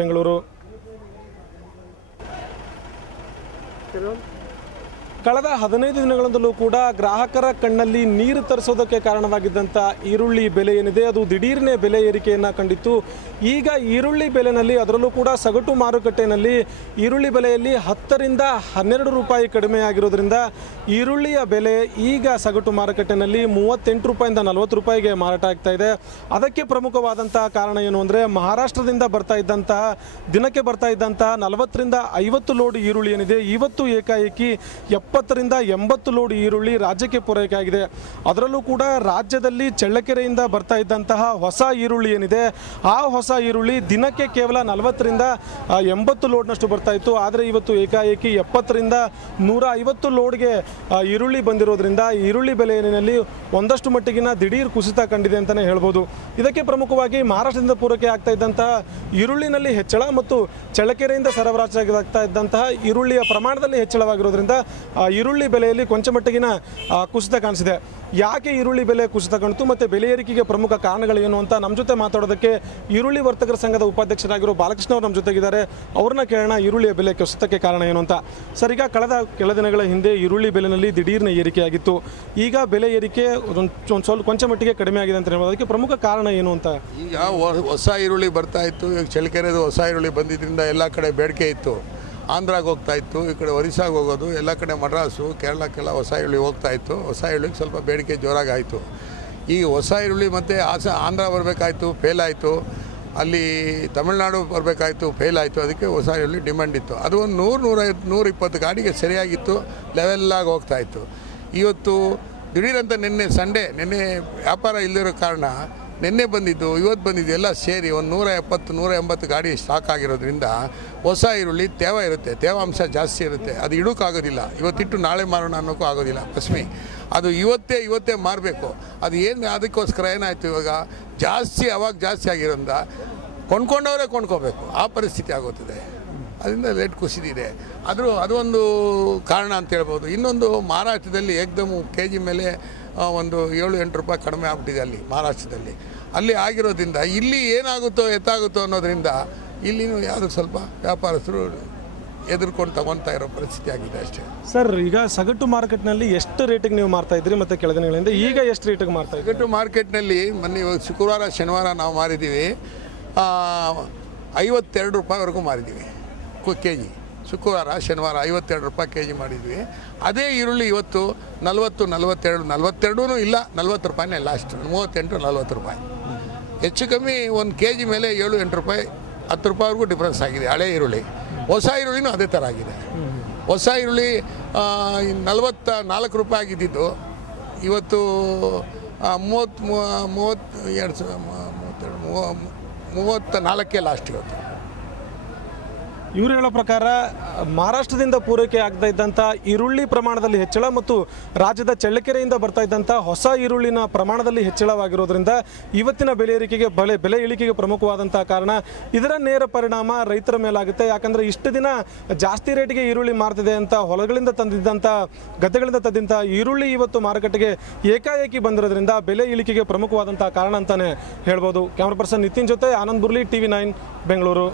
ಬೆಂಗಳೂರು. ಕಳೆದ 15 ದಿನಗಳಿಂದಲೂ ಕೂಡ ಗ್ರಾಹಕರ ಕಣ್ಣಲ್ಲಿ ನೀರು ತರಿಸೋದಕ್ಕೆ ಕಾರಣವಾಗಿದ್ದಂಥ ಈರುಳ್ಳಿ ಬೆಲೆ ಏನಿದೆ ಅದು ದಿಢೀರ್ನೇ ಬೆಲೆ ಏರಿಕೆಯನ್ನು ಕಂಡಿತ್ತು. ಈಗ ಈರುಳ್ಳಿ ಬೆಲೆಯಲ್ಲಿ ಅದರಲ್ಲೂ ಕೂಡ ಸಗಟು ಮಾರುಕಟ್ಟೆಯಲ್ಲಿ ಈರುಳ್ಳಿ ಬೆಲೆಯಲ್ಲಿ 10 ರಿಂದ 12 ರೂಪಾಯಿ ಕಡಿಮೆಯಾಗಿರೋದ್ರಿಂದ ಈರುಳ್ಳಿಯ ಬೆಲೆ ಈಗ ಸಗಟು ಮಾರುಕಟ್ಟೆಯಲ್ಲಿ 38 ರೂಪಾಯಿಂದ 40 ರೂಪಾಯಿಗೆ ಮಾರಾಟ ಆಗ್ತಾ ಇದೆ. ಅದಕ್ಕೆ ಪ್ರಮುಖವಾದಂತಹ ಕಾರಣ ಏನು ಅಂದರೆ ಮಹಾರಾಷ್ಟ್ರದಿಂದ ದಿನಕ್ಕೆ ಬರ್ತಾ ಇದ್ದಂತಹ 40 ರಿಂದ 50 ಲೋಡ್ ಈರುಳ್ಳಿ ಏನಿದೆ ಇವತ್ತು ಏಕಾಏಕಿ 70 ರಿಂದ 80 ಲೋಡ್ ಈರುಳ್ಳಿ ರಾಜ್ಯಕ್ಕೆ ಪೂರೈಕೆ ಆಗಿದೆ. ಅದರಲ್ಲೂ ಕೂಡ ರಾಜ್ಯದಲ್ಲಿ ಚಳ್ಳಕೆರೆಯಿಂದ ಬರ್ತಾ ಇದ್ದಂತಹ ಹೊಸ ಈರುಳ್ಳಿ ಏನಿದೆ ಆ ಹೊಸ ಈರುಳ್ಳಿ ದಿನಕ್ಕೆ ಕೇವಲ 40 ರಿಂದ 80 ಲೋಡ್ನಷ್ಟು ಬರ್ತಾ ಇತ್ತು. ಆದರೆ ಇವತ್ತು ಏಕಾಏಕಿ 70 ರಿಂದ 150 ಲೋಡ್ಗೆ ಈರುಳ್ಳಿ ಬಂದಿರೋದ್ರಿಂದ ಈರುಳ್ಳಿ ಬೆಲೆಯಲ್ಲಿ ಒಂದಷ್ಟು ಮಟ್ಟಿಗಿನ ದಿಢೀರ್ ಕುಸಿತ ಕಂಡಿದೆ ಅಂತಲೇ ಹೇಳ್ಬೋದು. ಇದಕ್ಕೆ ಪ್ರಮುಖವಾಗಿ ಮಹಾರಾಷ್ಟ್ರದಿಂದ ಪೂರೈಕೆ ಆಗ್ತಾ ಇದ್ದಂತಹ ಈರುಳ್ಳಿನಲ್ಲಿ ಹೆಚ್ಚಳ ಮತ್ತು ಚಳ್ಳಕೆರೆಯಿಂದ ಸರಬರಾಜಾಗ್ತಾ ಇದ್ದಂತಹ ಈರುಳ್ಳಿಯ ಪ್ರಮಾಣದಲ್ಲಿ ಹೆಚ್ಚಳವಾಗಿರೋದ್ರಿಂದ ಈರುಳ್ಳಿ ಬೆಲೆಯಲ್ಲಿ ಕೊಂಚ ಮಟ್ಟಿಗಿನ ಕುಸಿತ ಕಾಣಿಸಿದೆ. ಯಾಕೆ ಈರುಳ್ಳಿ ಬೆಲೆ ಕುಸಿತ ಕಾಣಿತು ಮತ್ತು ಬೆಲೆ ಏರಿಕೆಗೆ ಪ್ರಮುಖ ಕಾರಣಗಳೇನು ಅಂತ ನಮ್ಮ ಜೊತೆ ಮಾತಾಡೋದಕ್ಕೆ ಈರುಳ್ಳಿ ವರ್ತಕರ ಸಂಘದ ಉಪಾಧ್ಯಕ್ಷರಾಗಿರೋ ಬಾಲಕೃಷ್ಣ ಅವರು ನಮ್ಮ ಜೊತೆಗಿದ್ದಾರೆ. ಅವ್ರನ್ನ ಕೇಳೋಣ ಈರುಳ್ಳಿಯ ಬೆಲೆ ಕುಸಿತಕ್ಕೆ ಕಾರಣ ಏನು ಅಂತ. ಸರ್, ಈಗ ಕಳೆದ ಕೆಲ ದಿನಗಳ ಹಿಂದೆ ಈರುಳ್ಳಿ ಬೆಲೆಯಲ್ಲಿ ದಿಢೀರ್ನ ಏರಿಕೆಯಾಗಿತ್ತು. ಈಗ ಬೆಲೆ ಏರಿಕೆ ಸ್ವಲ್ಪ ಕೊಂಚ ಮಟ್ಟಿಗೆ ಕಡಿಮೆ ಆಗಿದೆ ಅಂತ ಹೇಳ್ಬೋದು. ಅದಕ್ಕೆ ಪ್ರಮುಖ ಕಾರಣ ಏನು ಅಂತ? ಈಗ ಹೊಸ ಈರುಳ್ಳಿ ಬರ್ತಾ ಇತ್ತು. ಈಗ ಚಳ್ಳಕೆರೆದು ಹೊಸ ಈರುಳ್ಳಿ ಬಂದಿದ್ದರಿಂದ ಎಲ್ಲ ಕಡೆ ಬೇಡಿಕೆ ಇತ್ತು. ಆಂಧ್ರಾಗೆ ಹೋಗ್ತಾ ಇತ್ತು, ಈ ಕಡೆ ಒರಿಸ್ಸಾಗೆ ಹೋಗೋದು, ಎಲ್ಲ ಕಡೆ ಮಡ್ರಾಸು ಕೇರಳಕ್ಕೆಲ್ಲ ಹೊಸ ಈರುಳ್ಳಿ ಹೋಗ್ತಾ ಇತ್ತು. ಹೊಸ ಈರುಳ್ಳಿಗೆ ಸ್ವಲ್ಪ ಬೇಡಿಕೆ ಜೋರಾಗಿ ಆಯಿತು. ಈಗ ಹೊಸ ಈರುಳ್ಳಿ ಮತ್ತು ಆಂಧ್ರ ಬರಬೇಕಾಯ್ತು, ಫೇಲ್ ಆಯಿತು. ಅಲ್ಲಿ ತಮಿಳ್ನಾಡು ಬರಬೇಕಾಯ್ತು, ಫೇಲ್ ಆಯಿತು. ಅದಕ್ಕೆ ಹೊಸ ಈರುಳ್ಳಿ ಡಿಮ್ಯಾಂಡ್ ಇತ್ತು. ಅದು ಒಂದು 100-120 ಗಾಡಿಗೆ ಸರಿಯಾಗಿತ್ತು, ಲೆವೆಲ್ಲಾಗಿ ಹೋಗ್ತಾಯಿತ್ತು. ಇವತ್ತು ದಿಢೀರಂತ ನಿನ್ನೆ ವ್ಯಾಪಾರ ಇಲ್ಲದಿರೋ ಕಾರಣ ನಿನ್ನೆ ಬಂದಿದ್ದು ಇವತ್ತು ಬಂದಿದ್ದು ಎಲ್ಲ ಸೇರಿ ಒಂದು 170-180 ಗಾಡಿ ಸ್ಟಾಕ್ ಆಗಿರೋದ್ರಿಂದ ಹೊಸ ಈರುಳ್ಳಿ ತೇವಾಂಶ ಜಾಸ್ತಿ ಇರುತ್ತೆ. ಅದು ಇಡೋಕ್ಕಾಗೋದಿಲ್ಲ. ಇವತ್ತಿಟ್ಟು ನಾಳೆ ಮಾರೋಣ ಅನ್ನೋಕ್ಕೂ ಆಗೋದಿಲ್ಲ. ಪಶ್ಮಿ ಅದು ಇವತ್ತೇ ಮಾರಬೇಕು. ಅದು ಏನು ಅದಕ್ಕೋಸ್ಕರ ಏನಾಯಿತು, ಇವಾಗ ಜಾಸ್ತಿ ಆಗಿರೋದ್ರಿಂದ ಕೊಂಡ್ಕೊಂಡವರೇ ಕೊಂಡ್ಕೋಬೇಕು, ಆ ಪರಿಸ್ಥಿತಿ ಆಗುತ್ತದೆ. ಅದರಿಂದ ರೇಟ್ ಕುಸಿದಿದೆ. ಅದೊಂದು ಕಾರಣ ಅಂತ ಹೇಳ್ಬೋದು. ಇನ್ನೊಂದು ಮಹಾರಾಷ್ಟ್ರದಲ್ಲಿ ಏಕದಮ್ KG ಮೇಲೆ ಒಂದು 7-8 ರೂಪಾಯಿ ಕಡಿಮೆ ಆಗ್ಬಿಟ್ಟಿದೆ ಅಲ್ಲಿ ಮಹಾರಾಷ್ಟ್ರದಲ್ಲಿ. ಅಲ್ಲಿ ಆಗಿರೋದ್ರಿಂದ ಇಲ್ಲಿ ಏನಾಗುತ್ತೋ ಎತ್ತಾಗುತ್ತೋ ಅನ್ನೋದ್ರಿಂದ ಇಲ್ಲಿನೂ ಯಾವುದಕ್ಕೆ ಸ್ವಲ್ಪ ವ್ಯಾಪಾರಸ್ಥರು ಎದುರ್ಕೊಂಡು ತಗೊತಾ ಇರೋ ಪರಿಸ್ಥಿತಿ ಆಗಿದೆ ಅಷ್ಟೇ. ಸರ್, ಈಗ ಸಗಟು ಮಾರ್ಕೆಟ್ನಲ್ಲಿ ಎಷ್ಟು ರೇಟಿಗೆ ನೀವು ಮಾರ್ತಾ ಇದ್ರಿ ಮತ್ತು ಕೆಲ ದಿನಗಳಿಂದ ಈಗ ಎಷ್ಟು ರೇಟಿಗೆ ಮಾರ್ತಾ ಇದ್ದೀರಿ? ಸಗಟು ಮಾರ್ಕೆಟ್ನಲ್ಲಿ ಮೊನ್ನೆ ಶುಕ್ರವಾರ ಶನಿವಾರ ನಾವು ಮಾರಿದ್ದೀವಿ 52 ರೂಪಾಯಿವರೆಗೂ ಮಾರಿದ್ದೀವಿ KG. ಶುಕ್ರವಾರ ಶನಿವಾರ 52 ರೂಪಾಯಿ KG ಮಾಡಿದ್ವಿ. ಅದೇ ಈರುಳ್ಳಿ ಇವತ್ತು 42 ಇಲ್ಲ 40 ರೂಪಾಯಿನೇ ಲಾಸ್ಟ್, 38-40 ರೂಪಾಯಿ. ಹೆಚ್ಚು ಕಮ್ಮಿ ಒಂದು KG ಮೇಲೆ 7-8 ರೂಪಾಯಿ 10 ರೂಪಾಯಿವರೆಗೂ ಡಿಫ್ರೆನ್ಸ್ ಆಗಿದೆ ಹಳೆ ಈರುಳ್ಳಿ. ಹೊಸ ಈರುಳ್ಳಿನೂ ಅದೇ ಥರ ಆಗಿದೆ. ಹೊಸ ಈರುಳ್ಳಿ 44 ರೂಪಾಯಿ ಆಗಿದ್ದು ಇವತ್ತು 34 ಲಾಸ್ಟ್ ಇವತ್ತು. ಇವರು ಹೇಳೋ ಪ್ರಕಾರ ಮಹಾರಾಷ್ಟ್ರದಿಂದ ಪೂರೈಕೆ ಆಗ್ತಾ ಇದ್ದಂಥ ಈರುಳ್ಳಿ ಪ್ರಮಾಣದಲ್ಲಿ ಹೆಚ್ಚಳ ಮತ್ತು ರಾಜ್ಯದ ಚಳ್ಳಕೆರೆಯಿಂದ ಬರ್ತಾ ಇದ್ದಂಥ ಹೊಸ ಈರುಳ್ಳಿನ ಪ್ರಮಾಣದಲ್ಲಿ ಹೆಚ್ಚಳವಾಗಿರೋದ್ರಿಂದ ಇವತ್ತಿನ ಬೆಲೆ ಇಳಿಕೆಗೆ ಪ್ರಮುಖವಾದಂಥ ಕಾರಣ. ಇದರ ನೇರ ಪರಿಣಾಮ ರೈತರ ಮೇಲಾಗುತ್ತೆ. ಯಾಕಂದರೆ ಇಷ್ಟು ದಿನ ಜಾಸ್ತಿ ರೇಟಿಗೆ ಈರುಳ್ಳಿ ಮಾರ್ತಿದೆ ಅಂತ ಹೊಲಗಳಿಂದ ಗದ್ದೆಗಳಿಂದ ತಂದಂಥ ಈರುಳ್ಳಿ ಇವತ್ತು ಮಾರುಕಟ್ಟೆಗೆ ಏಕಾಏಕಿ ಬಂದಿರೋದ್ರಿಂದ ಬೆಲೆ ಇಳಿಕೆಗೆ ಪ್ರಮುಖವಾದಂಥ ಕಾರಣ ಅಂತಲೇ ಹೇಳ್ಬೋದು. ಕ್ಯಾಮ್ರಾ ಪರ್ಸನ್ ನಿತಿನ್ ಜೊತೆ ಆನಂದ್ ಬುರ್ಲಿ, TV9 ಬೆಂಗಳೂರು.